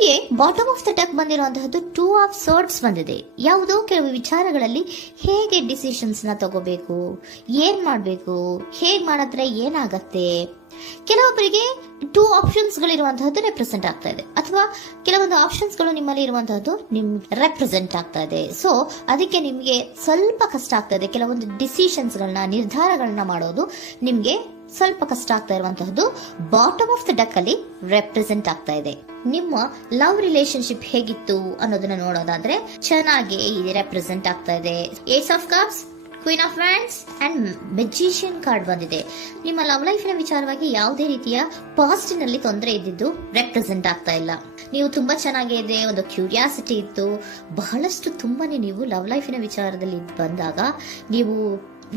ನಿಮಗೆ bottom of the deck ಬಂದಿರುವಂತಹದ್ದು 2 of swords ಬಂದಿದೆ. ಯಾವುದೋ ಕೆಲವು ವಿಚಾರಗಳಲ್ಲಿ ಹೇಗೆ ಡಿಸಿಷನ್ಸ್ ನ ತಗೋಬೇಕು, ಏನ್ ಮಾಡ್ಬೇಕು, ಹೇಗ್ ಮಾಡಿದ್ರೆ ಏನಾಗತ್ತೆ. ಕೆಲವೊಬ್ಬರಿಗೆ 2 ಆಪ್ಷನ್ಸ್ ಗಳಿರುವಂತಹದ್ದು ರೆಪ್ರೆಸೆಂಟ್ ಆಗ್ತಾ ಇದೆ, ಅಥವಾ ಕೆಲವೊಂದು ಆಪ್ಷನ್ಸ್ ಗಳು ನಿಮ್ಮಲ್ಲಿ ಇರುವಂತಹದ್ದು ರೆಪ್ರೆಸೆಂಟ್ ಆಗ್ತಾ ಇದೆ. ಸೊ ಅದಕ್ಕೆ ನಿಮ್ಗೆ ಸ್ವಲ್ಪ ಕಷ್ಟ ಆಗ್ತಾ ಇದೆ. ಕೆಲವೊಂದು ಡಿಸಿಷನ್ಸ್ ಗಳನ್ನ, ನಿರ್ಧಾರಗಳನ್ನ ಮಾಡೋದು ನಿಮ್ಗೆ ಸ್ವಲ್ಪ ಕಷ್ಟ ಆಗ್ತಾ ಇರುವಂತಹದ್ದು ಬಾಟಮ್ ಆಫ್ ದ ಡೆಕ್ ಅಲ್ಲಿ ರೆಪ್ರೆಸೆಂಟ್ ಆಗ್ತಾ ಇದೆ. ನಿಮ್ಮ ಲವ್ ರಿಲೇಶನ್ಶಿಪ್ ಹೇಗಿತ್ತು ಅನ್ನೋದನ್ನ ನೋಡೋದಾದ್ರೆ ಚೆನ್ನಾಗಿ ರೆಪ್ರೆಸೆಂಟ್ ಆಗ್ತಾ ಇದೆ. Ace of cups, queen of wands and magician card ಬಂದಿದೆ. ನಿಮ್ಮ ಲವ್ ಲೈಫ್ ನ ವಿಚಾರವಾಗಿ ಯಾವುದೇ ರೀತಿಯ ಪಾಸ್ಟ್ ನಲ್ಲಿ ತೊಂದರೆ ಇದ್ದಿದ್ದು ರೆಪ್ರೆಸೆಂಟ್ ಆಗ್ತಾ ಇಲ್ಲ. ನೀವು ತುಂಬಾ ಚೆನ್ನಾಗಿದೆ, ಒಂದು ಕ್ಯೂರಿಯಾಸಿಟಿ ಇತ್ತು, ಬಹಳಷ್ಟು ತುಂಬಾನೇ ನೀವು ಲವ್ ಲೈಫಿನ ವಿಚಾರದಲ್ಲಿ ಬಂದಾಗ ನೀವು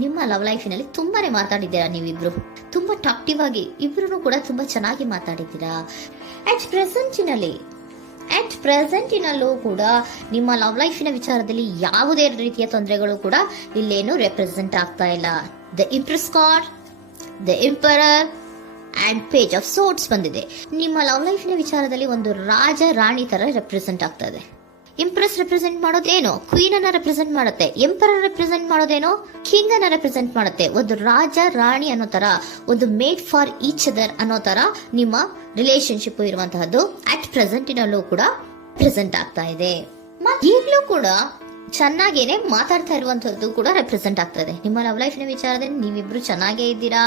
ನಿಮ್ಮ ಲವ್ ಲೈಫಿನಲ್ಲಿ ತುಂಬಾನೇ ಮಾತಾಡಿದ್ದೀರಾ. ನೀವಿಬ್ರು ತುಂಬಾ ಟಾಕ್ಟಿವ್ ಆಗಿ ಇಬ್ರು ಕೂಡ ತುಂಬಾ ಚೆನ್ನಾಗಿ ಮಾತಾಡಿದ್ದೀರಾ. ಅಟ್ ಪ್ರೆಸೆಂಟಿನಲ್ಲೂ ಕೂಡ ನಿಮ್ಮ ಲವ್ ಲೈಫಿನ ವಿಚಾರದಲ್ಲಿ ಯಾವುದೇ ರೀತಿಯ ತೊಂದರೆಗಳು ಕೂಡ ಇಲ್ಲೇನು ರೆಪ್ರೆಸೆಂಟ್ ಆಗ್ತಾ ಇಲ್ಲ. The empress card, the emperor and page of swords ಬಂದಿದೆ. ನಿಮ್ಮ ಲವ್ ಲೈಫಿನ ವಿಚಾರದಲ್ಲಿ ಒಂದು ರಾಜ ರಾಣಿ ತರ ರೆಪ್ರೆಸೆಂಟ್ ಆಗ್ತಾ ಇದೆ. ಇಂಪ್ರೆಸ್ ರೆಪ್ರೆಸೆಂಟ್ ಮಾಡೋದೇನೋ ಕ್ವೀನ್ ಅನ್ನ ರೆಪ್ರೆಸೆಂಟ್ ಮಾಡುತ್ತೆ, ಎಂಪರರ್ ರೆಪ್ರೆಸೆಂಟ್ ಮಾಡೋದೇನೋ ಕಿಂಗ್ ಅನ್ನ ರೆಪ್ರೆಸೆಂಟ್ ಮಾಡುತ್ತೆ. ಒಂದು ರಾಜ ರಾಣಿ ಅನ್ನೋ ತರ, ಒಂದು ಮೇಡ್ ಫಾರ್ ಈಚ್ ಅದರ್ ಅನ್ನೋ ತರ ನಿಮ್ಮ ರಿಲೇಶನ್ಶಿಪ್ ಇರುವಂತಹದ್ದು ಅಟ್ ಪ್ರೆಸೆಂಟಿನಲ್ಲೂ ಕೂಡ ಪ್ರೆಸೆಂಟ್ ಆಗ್ತಾ ಇದೆ. ಈಗಲೂ ಕೂಡ ಚೆನ್ನಾಗೇನೆ ಮಾತಾಡ್ತಾ ಇರುವಂತದ್ದು ಕೂಡ ರೆಪ್ರೆಸೆಂಟ್ ಆಗ್ತಾ ಇದೆ. ನಿಮ್ಮ ಲವ್ ಲೈಫ್ ನ ವಿಚಾರದಲ್ಲಿ ನೀವಿಬ್ರು ಚೆನ್ನಾಗೇ ಇದ್ದೀರಾ,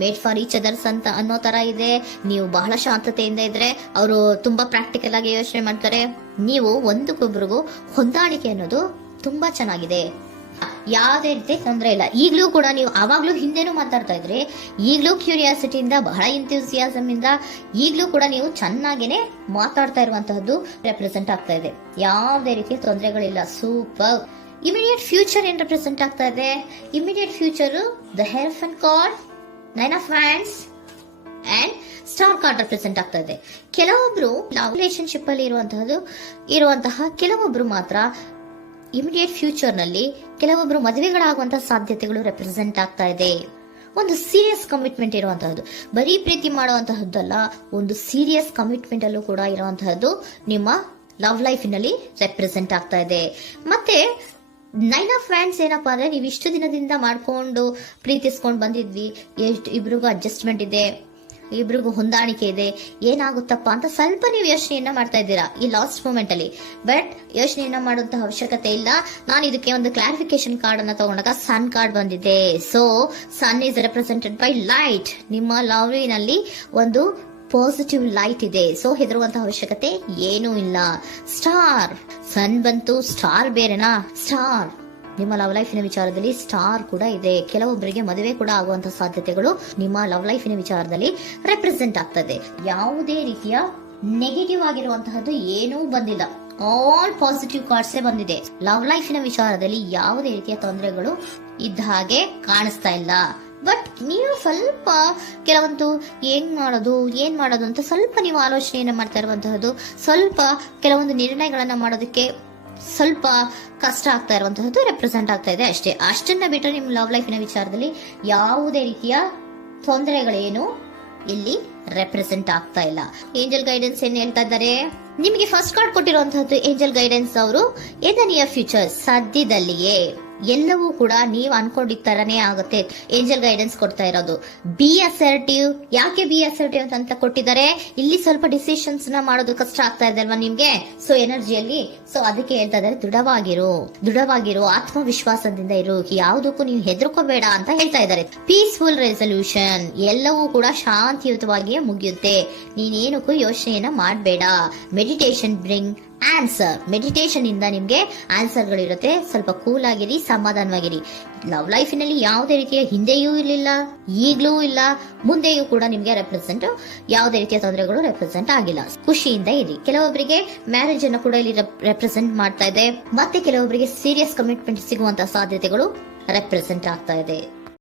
ಮೇಡ್ ಫಾರ್ ಈಚ್ ಅದರ್ಸ್ ಅಂತ ಅನ್ನೋ ತರ ಇದೆ. ನೀವು ಬಹಳ ಶಾಂತತೆಯಿಂದ ಇದ್ರೆ ಅವರು ತುಂಬಾ ಪ್ರಾಕ್ಟಿಕಲ್ ಆಗಿ ಯೋಚನೆ ಮಾಡ್ತಾರೆ. ನೀವು ಒಂದಕ್ಕೊಬ್ರಿಗೂ ಹೊಂದಾಣಿಕೆ ಅನ್ನೋದು ತುಂಬಾ ಚೆನ್ನಾಗಿದೆ, ಯಾವುದೇ ರೀತಿ ತೊಂದರೆ ಇಲ್ಲ. ಈಗಲೂ ಕೂಡ ನೀವು ಅವಾಗ್ಲೂ ಹಿಂದೆನೂ ಮಾತಾಡ್ತಾ ಇದ್ರಿ, ಈಗಲೂ ಕ್ಯೂರಿಯಾಸಿಟಿಯಿಂದ, ಬಹಳ ಇಂಥ್ಯೂಸಿಯಾಸಮ್ ಇಂದ ಈಗಲೂ ಕೂಡ ನೀವು ಚೆನ್ನಾಗೇನೆ ಮಾತಾಡ್ತಾ ಇರುವಂತಹದ್ದು ರೆಪ್ರೆಸೆಂಟ್ ಆಗ್ತಾ ಇದೆ. ಯಾವುದೇ ರೀತಿಯ ತೊಂದರೆಗಳಿಲ್ಲ, ಸೂಪರ್. ಇಮಿಡಿಯೇಟ್ ಫ್ಯೂಚರ್ ಏನ್ ರೆಪ್ರೆಸೆಂಟ್ ಆಗ್ತಾ ಇದೆ? ಇಮಿಡಿಯೇಟ್ ಫ್ಯೂಚರ್ ದ ಹೆರ್ಫನ್ card, 9 of wands and star card represent ಆಗ್ತಾ ಇದೆ. ಕೆಲವೊಬ್ರು ಲವ್ ರಿಲೇಶನ್ಶಿಪ್ ಅಲ್ಲಿ ಇರುವಂತಹ ಕೆಲವೊಬ್ರು ಮಾತ್ರ ಇಮಿಡಿಯೇಟ್ ಫ್ಯೂಚರ್ ನಲ್ಲಿ ಕೆಲವೊಬ್ರು ಮದುವೆಗಳಾಗುವಂತಹ ಸಾಧ್ಯತೆಗಳು ರೆಪ್ರೆಸೆಂಟ್ ಆಗ್ತಾ ಇದೆ. ಒಂದು ಸೀರಿಯಸ್ ಕಮಿಟ್ಮೆಂಟ್ ಇರುವಂತಹದ್ದು, ಬರೀ ಪ್ರೀತಿ ಮಾಡುವಂತಹದ್ದಲ್ಲ, ಒಂದು ಸೀರಿಯಸ್ ಕಮಿಟ್ಮೆಂಟ್ ಅಲ್ಲೂ ಕೂಡ ಇರುವಂತಹದ್ದು ನಿಮ್ಮ ಲವ್ ಲೈಫಿನಲ್ಲಿ ರೆಪ್ರೆಸೆಂಟ್ ಆಗ್ತಾ ಇದೆ. ಮತ್ತೆ 9 ಆಫ್ ವ್ಯಾಂಡ್ಸ್ ಏನಪ್ಪಾ ಅಂದ್ರೆ, ನೀವು ಇಷ್ಟು ದಿನದಿಂದ ಮಾಡ್ಕೊಂಡು ಪ್ರೀತಿಸ್ಕೊಂಡು ಬಂದಿದ್ವಿ, ಇಬ್ರಿಗೂ ಅಡ್ಜಸ್ಟ್ಮೆಂಟ್ ಇದೆ, ಇಬ್ರಿಗೂ ಹೊಂದಾಣಿಕೆ ಇದೆ, ಏನಾಗುತ್ತಪ್ಪ ಅಂತ ಸ್ವಲ್ಪ ನೀವು ಯೋಚನೆಯನ್ನ ಮಾಡ್ತಾ ಇದ್ದೀರಾ ಈ ಲಾಸ್ಟ್ ಮೂಮೆಂಟ್ ಅಲ್ಲಿ. ಬಟ್ ಯೋಚನೆಯನ್ನ ಮಾಡುವಂತ ಅವಶ್ಯಕತೆ ಇಲ್ಲ. ನಾನು ಇದಕ್ಕೆ ಒಂದು ಕ್ಲಾರಿಫಿಕೇಶನ್ ಕಾರ್ಡ್ ಅನ್ನ ತಗೊಂಡಾಗ ಸನ್ ಕಾರ್ಡ್ ಬಂದಿದೆ. So sun is represented by light. ನಿಮ್ಮ ಲವ್ನಲ್ಲಿ ಒಂದು ಪಾಸಿಟಿವ್ ಲೈಟ್ ಇದೆ. ಸೊ ಹೆದರುವಂತಹ ಅವಶ್ಯಕತೆ ಏನೂ ಇಲ್ಲ. ಸ್ಟಾರ್, ಸನ್ ಬಂತು, ಸ್ಟಾರ್ ಬೇರೆನಾ? ಸ್ಟಾರ್ ನಿಮ್ಮ ಲವ್ ಲೈಫಿನ ವಿಚಾರದಲ್ಲಿ ಸ್ಟಾರ್ ಕೂಡ ಇದೆ. ಕೆಲವೊಬ್ಬರಿಗೆ ಮದುವೆ ಕೂಡ ಆಗುವಂತಹ ಸಾಧ್ಯತೆಗಳು ನಿಮ್ಮ ಲವ್ ಲೈಫಿನ ವಿಚಾರದಲ್ಲಿ ರೆಪ್ರೆಸೆಂಟ್ ಆಗ್ತದೆ. ಯಾವುದೇ ರೀತಿಯ ನೆಗೆಟಿವ್ ಆಗಿರುವಂತಹದ್ದು ಏನೂ ಬಂದಿಲ್ಲ, ಆಲ್ ಪಾಸಿಟಿವ್ ಕಾರ್ಡ್ಸ್ ಬಂದಿದೆ. ಲವ್ ಲೈಫಿನ ವಿಚಾರದಲ್ಲಿ ಯಾವುದೇ ರೀತಿಯ ತೊಂದರೆಗಳು ಇದ್ದ ಹಾಗೆ ಕಾಣಿಸ್ತಾ ಇಲ್ಲ. ಬಟ್ ನೀವು ಸ್ವಲ್ಪ ಕೆಲವೊಂದು ಏನ್ ಮಾಡೋದು ಅಂತ ಸ್ವಲ್ಪ ನೀವು ಆಲೋಚನೆಯನ್ನ ಮಾಡ್ತಾ ಇರುವಂತಹದ್ದು, ಸ್ವಲ್ಪ ಕೆಲವೊಂದು ನಿರ್ಣಯಗಳನ್ನ ಮಾಡೋದಕ್ಕೆ ಸ್ವಲ್ಪ ಕಷ್ಟ ಆಗ್ತಾ ಇರುವಂತಹದ್ದು ರೆಪ್ರೆಸೆಂಟ್ ಆಗ್ತಾ ಇದೆ ಅಷ್ಟೇ. ಅಷ್ಟನ್ನ ಬಿಟ್ಟರೆ ನಿಮ್ಮ ಲವ್ ಲೈಫಿನ ವಿಚಾರದಲ್ಲಿ ಯಾವುದೇ ರೀತಿಯ ತೊಂದರೆಗಳೇನು ಇಲ್ಲಿ ರೆಪ್ರೆಸೆಂಟ್ ಆಗ್ತಾ ಇಲ್ಲ. ಏಂಜಲ್ ಗೈಡೆನ್ಸ್ ಏನ್ ಹೇಳ್ತಾ ಇದ್ದಾರೆ? ನಿಮಗೆ ಫಸ್ಟ್ ಕಾರ್ಡ್ ಕೊಟ್ಟಿರುವಂತಹದ್ದು ಏಂಜಲ್ ಗೈಡೆನ್ಸ್ ಅವರು ಇನ್ ದ ನಿಯರ್ ಫ್ಯೂಚರ್, ಸದ್ಯದಲ್ಲಿಯೇ ಎಲ್ಲವೂ ಕೂಡ ನೀವು ಅನ್ಕೊಂಡಿದ್ದ ತರನೇ ಆಗುತ್ತೆ. ಏಂಜಲ್ ಗೈಡೆನ್ಸ್ ಕೊಡ್ತಾ ಇರೋದು ಬಿ ಅಸರ್ಟಿವ್. ಯಾಕೆ ಬಿ ಅಸರ್ಟಿವ್ ಅಂತ ಕೊಟ್ಟಿದ್ದಾರೆ? ಇಲ್ಲಿ ಸ್ವಲ್ಪ ಡಿಸಿಷನ್ಸ್ ನ ಮಾಡೋದು ಕಷ್ಟ ಆಗ್ತಾ ಇದೆ ಅಲ್ವಾ ನಿಮ್ಗೆ, ಸೊ ಎನರ್ಜಿಯಲ್ಲಿ. ಸೊ ಅದಕ್ಕೆ ಹೇಳ್ತಾ ಇದ್ದಾರೆ ದೃಢವಾಗಿರು, ಆತ್ಮವಿಶ್ವಾಸದಿಂದ ಇರು, ಯಾವುದಕ್ಕೂ ನೀವು ಹೆದರ್ಕೋಬೇಡ ಅಂತ ಹೇಳ್ತಾ ಇದ್ದಾರೆ. ಪೀಸ್ಫುಲ್ ರೆಸಲ್ಯೂಷನ್, ಎಲ್ಲವೂ ಕೂಡ ಶಾಂತಿಯುತವಾಗಿಯೇ ಮುಗಿಯುತ್ತೆ, ನೀನೇನಕ್ಕೂ ಯೋಚನೆಯನ್ನ ಮಾಡಬೇಡ. ಮೆಡಿಟೇಷನ್ ಬ್ರಿಂಗ್ ಆನ್ಸರ್, ಮೆಡಿಟೇಷನ್ ಇಂದ ನಿಮ್ಗೆ ಆನ್ಸರ್ ಗಳಿರುತ್ತೆ. ಸ್ವಲ್ಪ ಕೂಲ್ ಆಗಿರಿ, ಸಮಾಧಾನವಾಗಿರಿ. ಲವ್ ಲೈಫಿನಲ್ಲಿ ಯಾವುದೇ ರೀತಿಯ ಹಿಂದೆಯೂ ಇರಲಿಲ್ಲ, ಈಗಲೂ ಇಲ್ಲ, ಮುಂದೆಯೂ ಕೂಡ ನಿಮ್ಗೆ ಯಾವುದೇ ರೀತಿಯ ತೊಂದರೆಗಳು ರೆಪ್ರೆಸೆಂಟ್ ಆಗಿಲ್ಲ. ಖುಷಿಯಿಂದ ಇರಿ. ಕೆಲವೊಬ್ಬರಿಗೆ ಮ್ಯಾರೇಜ್ ಅನ್ನು ಕೂಡ ಇಲ್ಲಿ ರೆಪ್ರೆಸೆಂಟ್ ಮಾಡ್ತಾ ಇದೆ. ಮತ್ತೆ ಕೆಲವೊಬ್ಬರಿಗೆ ಸೀರಿಯಸ್ ಕಮಿಟ್ಮೆಂಟ್ ಸಿಗುವಂತಹ ಸಾಧ್ಯತೆಗಳು ರೆಪ್ರೆಸೆಂಟ್ ಆಗ್ತಾ ಇದೆ.